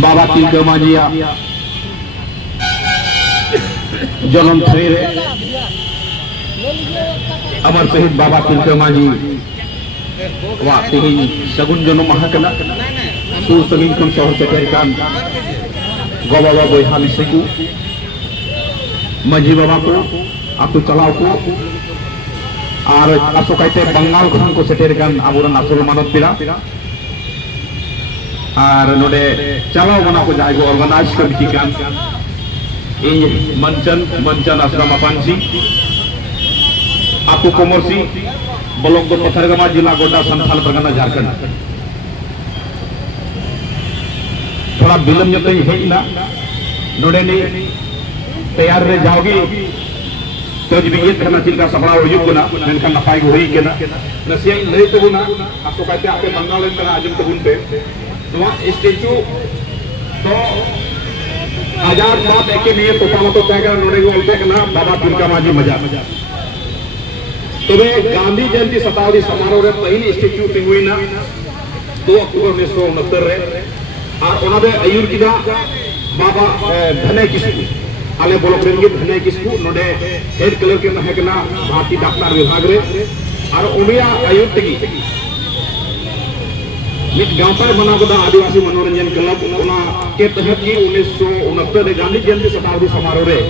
बाबा तिलका मांझिया जन्म थरी रे अमर शहीद बाबा तिलका मांझी वा तेहिन सगुन जन्म माहा कना सुर सगिन खन शहर सेटेर कान गो बाबा बयहा मिसे को मांझी बाबा को आतु चलाव को और आसोकायते बंगाल खन को सेटेर कान आबोरन आसल मानत पिरा और नोडे चलाव बना को जाय को ऑर्गेनाइज कमिटी कान इन मंचन आश्रम पांसी आपको कोमरसी ब्लॉक दो पथरगामा जिला गोड्डा संथाल परगना झारखंड थोड़ा विलम्ब जो हेना नोडे ने तैयार रे जाओगी तो जब ये कहना चिल्का सपड़ा हुई ना मेनका नपाई को हुई केना नसिया लई तबुना आसोकायते आपे बंगाल इन कना आजम तबुन पे नोआ स्टैचू तो हजार बात एके लिए तोपामतो तैगा नोडे को अलते कना बाबा तिलका मांझी मजा तबे गांधी जयंती शताब्दी समारोह रे पहली स्टैचू तिंगुइना 2 अक्टूबर 1969 रे और ओनाबे अयुर किदा बाबा धने किस्कू आले ब्लॉक रेन गे धने किस्कू नोडे हेड कलर के महकना भारतीय डाक्टर विभाग रे और उनिया अयुर तगी मिट गांव बना गोदा आदिवासी मनोरंजन क्लब ओना के तहत की 1969 रे गांधी जयंती शताब्दी समारोह रे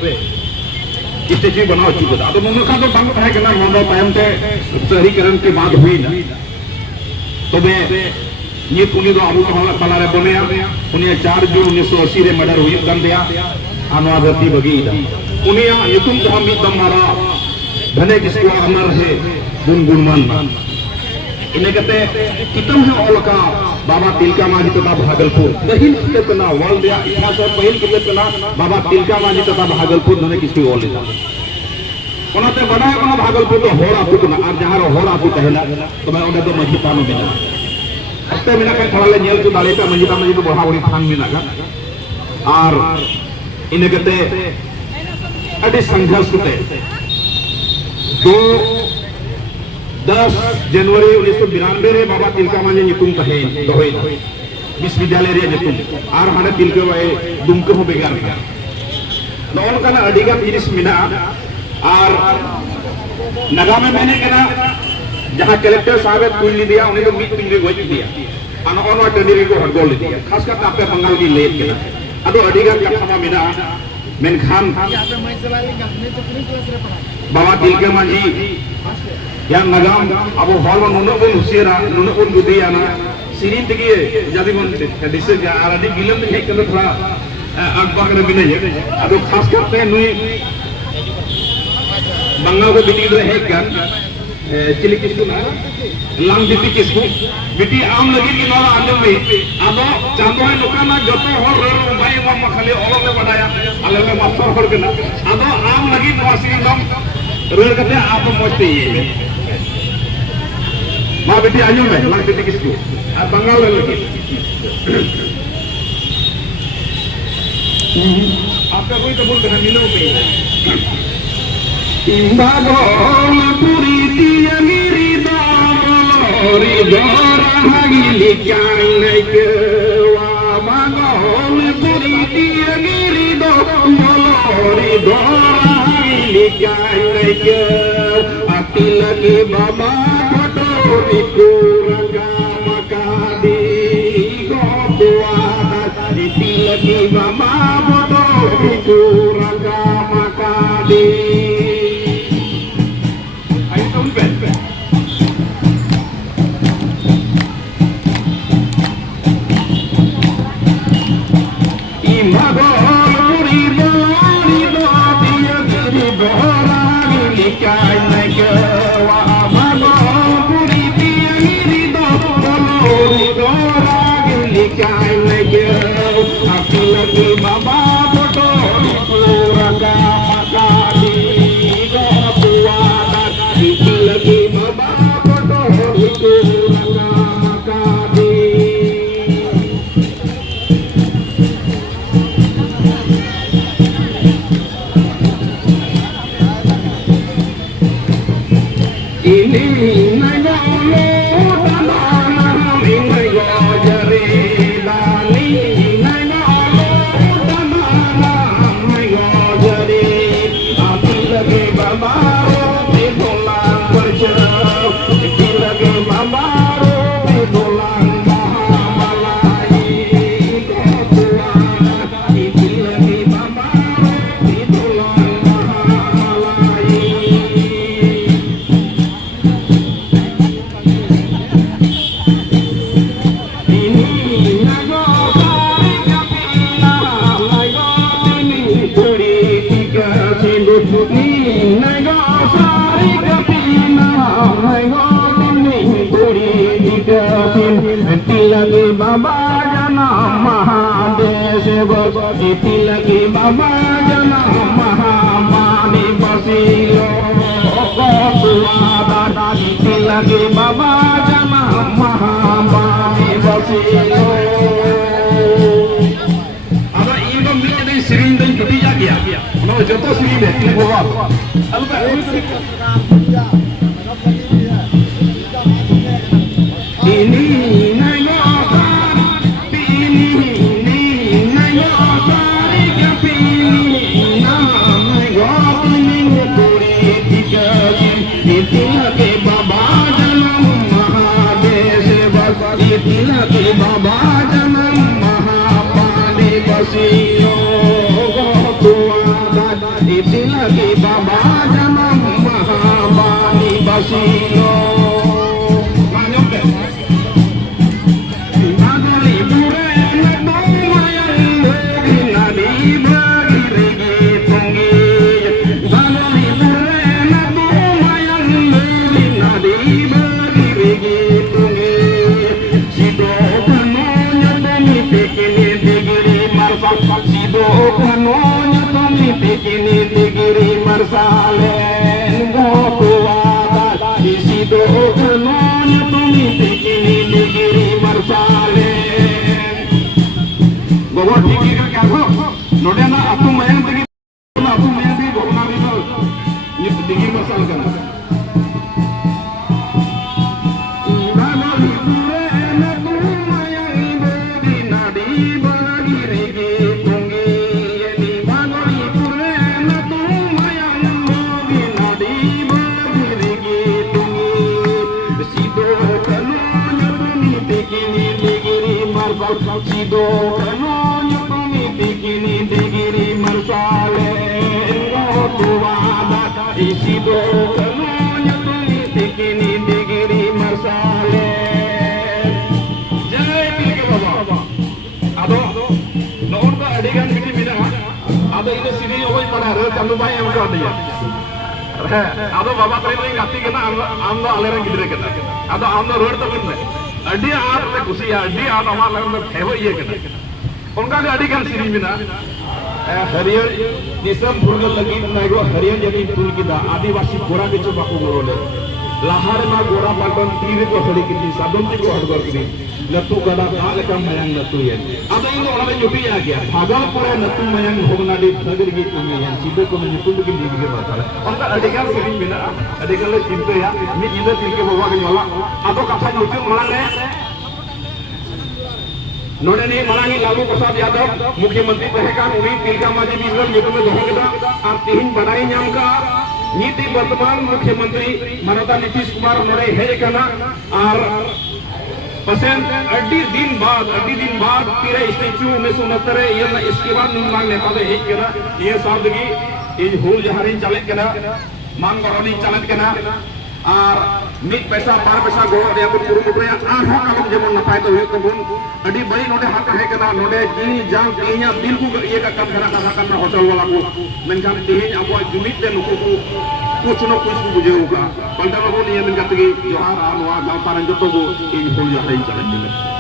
स्टैचू बना चुका था तो मुनका तो बांग है कना मोदो टाइम ते शहरीकरण के बाद हुई ना तो मैं ये पुनी दो अबू तला रे बनेया उनिया 4 जून 1980 रे मर्डर हुई गन दिया अनवा धरती बगीदा उनिया युतुम तो हम दम मारा धने किसको अमर है गुनगुनमान इने कते कितम है ओलका बाबा तिलका मांझी तथा भागलपुर दहिन कितना वर्ल्ड या इतिहास और पहिल कितना बाबा तिलका मांझी तथा भागलपुर धने किसको ओल लेता ओनाते बनाए ओना भागलपुर तो होरा पुतना और जहां होरा पुत हैला तो मैं ओने तो मझी पानो बिना अत्ते बिना के थोड़ा ले नेल को दाले पे मझी तो बहा बड़ी थान बिना का और इने कते अति संघर्ष कते 10 जनवरी 1992 रे बाबा तिलका मांझी निकुम तहे दोहई विश्वविद्यालय रे निकुम और हाने तिलका वाए दुमको हो बेगार का नौन का अडिगा जिनिस मिना और नगामे मैंने कहना जहां कलेक्टर साहब कुल दिया उन्हें तो मीट पिंगे गोज दिया अन ऑन टंडीरी को हड़गोल दिया खास कर आपे बंगाल की लेट केना अदो अडिगा कथा मिना मेन खान बाबा तिलका मांझी या नगाम अब हॉल में नुनो बन हुसियरा नुनो बन गुदिया ना सीरीन तगिए जदी बन दिसे जा आरडी गिलम में हेक कर थोड़ा अखबार में बिने अदो खास करते नुई बंगाल को बिटी रे हेक कर चिली किसको ना लांग बिटी किसको बिटी आम लगी कि नोरा आंदम में अदो चांदो है नुकाना जतो हर रो बाई मा खाली ओलो में बनाया आले में मास्टर हर के ना अदो आम लगी नवासी दम रेर कते आप मस्ती ये माँ बेटी आयु में लांग बेटी किसको बंगाल में लगी आपका कोई तो बोल देना मिलो पे भागोल पुरी दिया मेरी दामोरी जोरा हगिली कांग के वा भागोल पुरी दिया मेरी दामोरी जोरा हगिली कांग के अति लगी बाबा विकुरंगा मकादी गोपुआदा तिलकी बाबा बोलो विकुरंगा मकादी आई तुम पे इमगोरी बोरी दो दिया गिरी बोरा गिरी काय नगवा बाबा फोटो रंगा मकादी गोपुआदा लगी बाबा फोटो रंगा मकादी इन्हीं ni nego sari kapina nego ni puri dikasin tilagi baba jana mahadesh bos tilagi baba jana mahamani basilo kotuada tilagi baba jana mahamani basilo ada ini mungkin sering dan cuti ya no jatuh sering deh ini bawa ini nayosan ini nayosan kapini nayosan puri dikasin itilake baba janam mahadesh bas itilake baba janam mahamani basilo gotuada itilake baba janam mahamani basilo Kini digiri marsalen gotuada isido kanonya tumi kini digiri marsalen bawa digiri ka kya node na atu mayang tegi gona dito ni digiri marsal kana Sido kanonya tumi bikini digiri marsalen gotuada isido kanonya tumi bikini digiri marsalen jai pilke baba ado noon ka adigan biti mina ado ini sini oi pada re chandu bai am ka dia ado baba tadi ngati kena amno alerang gidre kena ado amno road ta bin adi aar le kusiya adi aar amar lang hewa iye kena unka ga adi kan siri mina hariyan disam burgal lagi nago hariyan jadi tul kita आदिवासी गोरा के जो Baku गोरोले lahar ma gora balban tiri ko hadi kiti sabon ti ko hadbar kiti latu gada kale kam mayang latu yen ada ini orang nyupi ya gya bhagal pore latu mayang hogna di nagir gi tumi yan sibe ko ni tudu gi digi basala onka adigal siri mina adigal le cinte ya mi ida tilke bawa ke nyola ado katha nyupi malang le नोडे ने मलांगी लालू प्रसाद यादव मुख्यमंत्री तहकान उन्हीं तिलका माजी बिजल युद्ध में दोहन केदा और तीन बधाई नाम का नीति वर्तमान मुख्यमंत्री ममता नीतीश कुमार नोडे है कना और पसंद अड्डी दिन बाद तेरे स्टैचू 1969 ये इसके बाद निर्माण नेपाल है कना ये सादगी ये होल जहारी चलत कना मान गरोनी चलत कना और मिट पैसा बार पैसा गोड़ दे अपन पुरु मुटया आर हो कलम जेमन नपाय तो हुई तबुन अडी बड़ी नोडे हाथ है कना नोडे जिनी जाम तेहिया दिल को ये का कम करा कना होटल वाला को मेनखान तेहिन अब जुमित ले नुको को कुछ न कुछ बुझेउगा पलटा बाबू ने मेन कतगी जोहार आ नवा गांव पारन जतो को इन होल जहाई चले